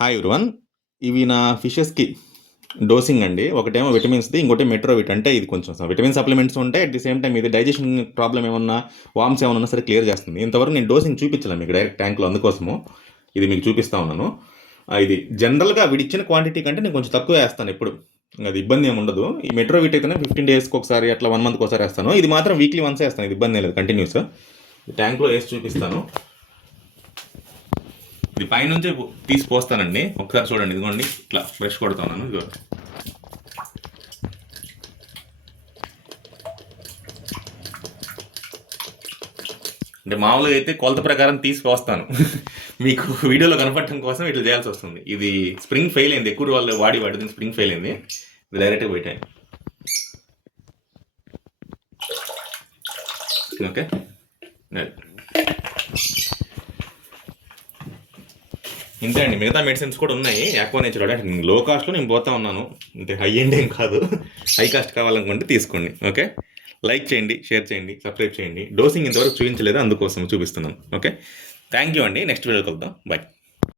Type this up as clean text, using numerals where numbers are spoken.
Hi everyone. ఇవి నా ఫిషెస్కి dosing అండి. ఒకటేమో విటమిన్స్ది, ఇంకోటి మెట్రోవిట్. అంటే ఇది కొంచెం విటమిన్ సప్లిమెంట్స్ ఉంటాయి. అట్ ది సేమ్ టైం ఇది డైజెషన్ ప్రాబ్లం ఏమన్నా, వామ్స్ ఏమన్నా ఉన్నా సరే క్లియర్ చేస్తుంది. ఇంతవరకు నేను డోసింగ్ చూపించలేను మీకు డైరెక్ట్ ట్యాంక్లో, అందుకోసము ఇది మీకు చూపిస్తా ఉన్నాను. ఇది జనరల్గా వీడిచ్చిన క్వాంటిటీ కంటే నేను కొంచెం తక్కువ వేస్తాను ఎప్పుడు. అది ఇబ్బంది ఏమి ఉండదు. ఈ మెట్రోవిట్ అయితేనే 15 డేస్కి ఒకసారి, అట్లా 1 మంత్కి ఒకసారి వేస్తాను. ఇది మాత్రం వీక్లీ వన్స్ వేస్తాను. ఇది ఇబ్బంది లేదు, కంటిన్యూస్. ట్యాంక్లో వేసి చూపిస్తాను. ఇది పైనుంచే తీసి పోస్తానండి. ఒకసారి చూడండి, ఇదిగోండి ఇట్లా బ్రష్ కొడుతున్నాను. ఇదిగో అంటే మామూలుగా అయితే కొలత ప్రకారం తీసి పోస్తాను. మీకు వీడియోలో కనపడటం కోసం ఇట్లా చేయాల్సి వస్తుంది. ఇది స్ప్రింగ్ ఫెయిల్ అయింది, ఎక్కువ వాళ్ళు వాడి స్ప్రింగ్ ఫెయిల్ అయింది. ఇది డైరెక్ట్గా పెట్టాను. ఓకే, ఇంతే అండి. మిగతా మెడిసిన్స్ కూడా ఉన్నాయి యాక్వా నేచర్. అంటే లో కాస్ట్లో నేను పోతా ఉన్నాను, అంటే హై ఎండ్ ఏం కాదు. హై కాస్ట్ కావాలనుకుంటే తీసుకోండి. ఓకే, లైక్ చేయండి, షేర్ చేయండి, సబ్స్క్రైబ్ చేయండి. డోసింగ్ ఇంతవరకు చూపించలేదు, అందుకోసం చూపిస్తున్నాను. ఓకే, థ్యాంక్ యూ అండి. నెక్స్ట్ వీడియో కలుద్దాం. బాయ్.